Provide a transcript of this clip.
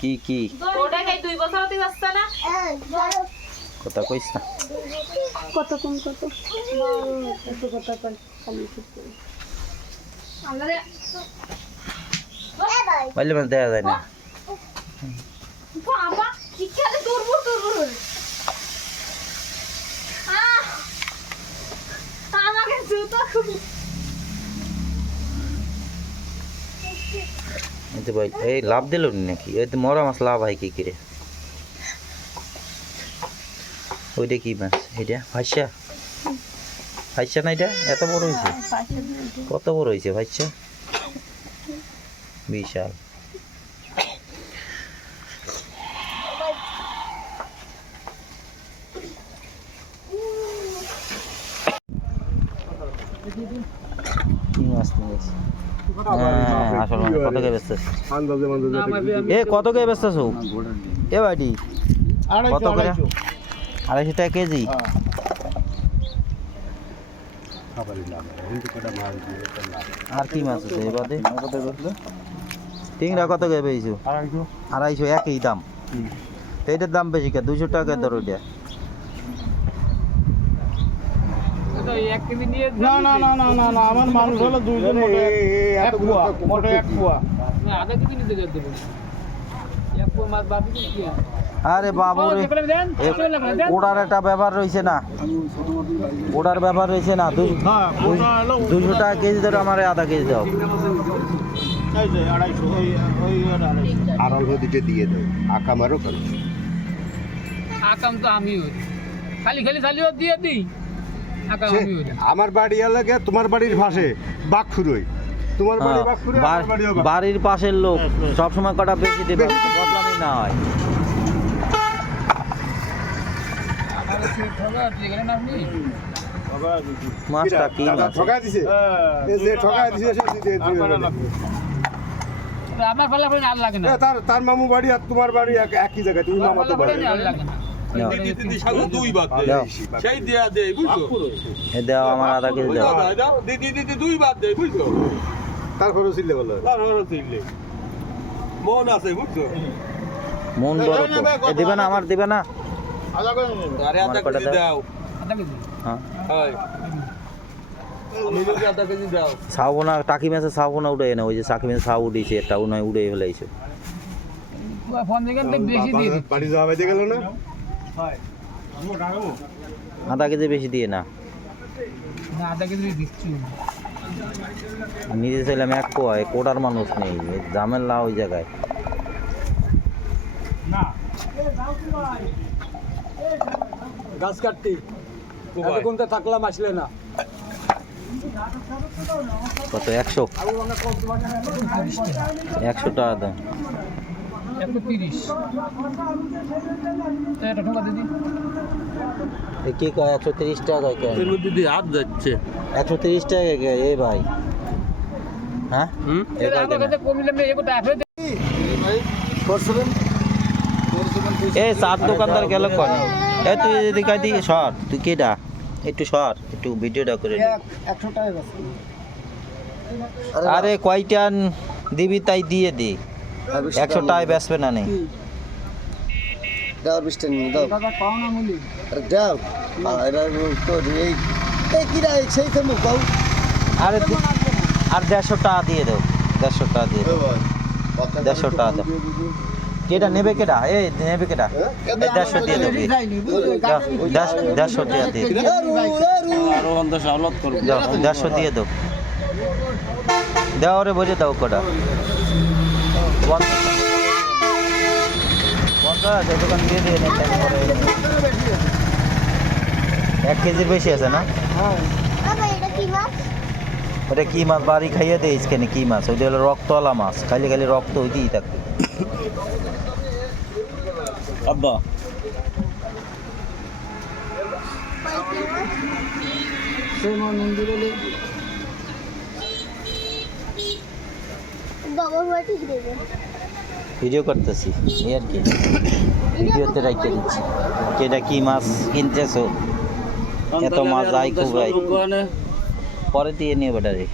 কি কি কথা কইস না কত কম কত বললে মানে দেখা যায় না এই লাভ দিল নাকি ওই তো মরা মাছ লাভ হয় কি করে ওইটা কি মাছ এটা ভাইসা ভাইসা না এটা এত বড় হয়েছে কত বড় হয়েছে ভাইসা বিশাল কি মাছ নিয়েছি আসল কত কে বেচতেছ এ কত কে বেচতেছ এ বাড়ি কত করে 250 টাকা কেজি আর কি মাছ আছে এবারে টিংরা কত করে পেয়েছো 250 একই দাম এইটার দাম বেশি কে 200 টাকা ধরো এটা না না না না না না আমার মানুষ হলো দুইজন এক কুয়া আধা কেজি নিতে যেতে দেবো এক কুয়া মাছ বাকি কি আরে বাবু রে ওটার একটা ব্যাপার রয়েছে না ওটার ব্যাপার রয়েছে না 200 টাকা কেজি ধরো আমার আধা কেজি দাও আর অল্প দিকে দিয়ে দাও আকামারও করে আকাম তো আমিও খালি খালি চালিও দিয়ে দিই আমার বাড়ি এলাকা তোমার বাড়ির পাশে বাঘফুরই তোমার বাড়ি বাঘফুরে আমার বাড়িও বাড়ির পাশের লোক সব সময় কটা বেশি দেবে বদলামই না হয় মাছটা কি মাছ ঠকা দিছে যে ঠকা দিছে সে দিতে আমার পালা করে আর লাগে না তার মামু বাড়ি আর তোমার বাড়ি একই জায়গায় তুমি মামা তো বাড়ি আর লাগে না দাও আমার আধা কেজি দাও তারপরে ছিলে বলো মন আছে বুঝছো মন বড় তো দিবে না আমার দিবে না আধা কেজি দাও ছাবো না টাকি মাছে ছাবো না উঠে না ওই যে চাকি মাছে ছাউ উঠেছে একটা নয় উড়ে ফেলাইছে বাড়ি যাওয়া বাইতে গেল না আধা কেজি বেশি দিয়ে না নিজে ছিলাম এক কোয়া কোটার মানুষ নেই ঝামেলা ওই জায়গায় গাছ কাটতে কোনটা থাকলাম আসলে না কত 100 টাকা দাম 130 এটা ঠোকা দিদি কি কয় 130 টাকা কয় এর মধ্যে দিয়ে হাত যাচ্ছে 130 টাকা কে এ ভাই হ্যাঁ কমিলে মে এগোটা আছে এ চার দোকানদার গেল কোন এ তুই দেখাই দি শর্ট তুই কেডা একটু শর্ট একটু ভিডিওটা করে 100 টাকা আরে কয়টা দিবি তাই দিয়ে দে 100 টাকা বেচবে না নেই দাও 20 টাকা দাও টাকা পাও না মুলি আরে দাও আরে তো এই কি রে সেই তো মুকাও আরে আর 150 টাকা দিয়ে দাও 150 টাকা দিয়ে দাও 150 টাকা দাও কেডা নেবে কেডা এ নেবে কেডা 150 দিয়ে দাও 150 দিয়ে দে আরো 50 হালত করব যাও 150 দিয়ে দাও দাও রে বলে দাও কোডা 50 দোকান দিয়ে দে না পরে 1 কেজির বেশি আছে না বাবা এটা কি মাছ ওটা কি মাছ বাড়ি খাইয়ে দেয় কেন কি মাছ ওইটা হলো রক্তওয়ালা মাছ খাইলে খালি রক্ত ওইতেই থাকবে আব্বা বাবা বাড়ি দেবে ভিডিও করতেছি এই আর কি ভিডিওতে রাখতে দিচ্ছি এটা কি মাছ কিনতেছো এত মাছ যাই খুব ভাই পরে দিয়ে নিয়ে বেটারে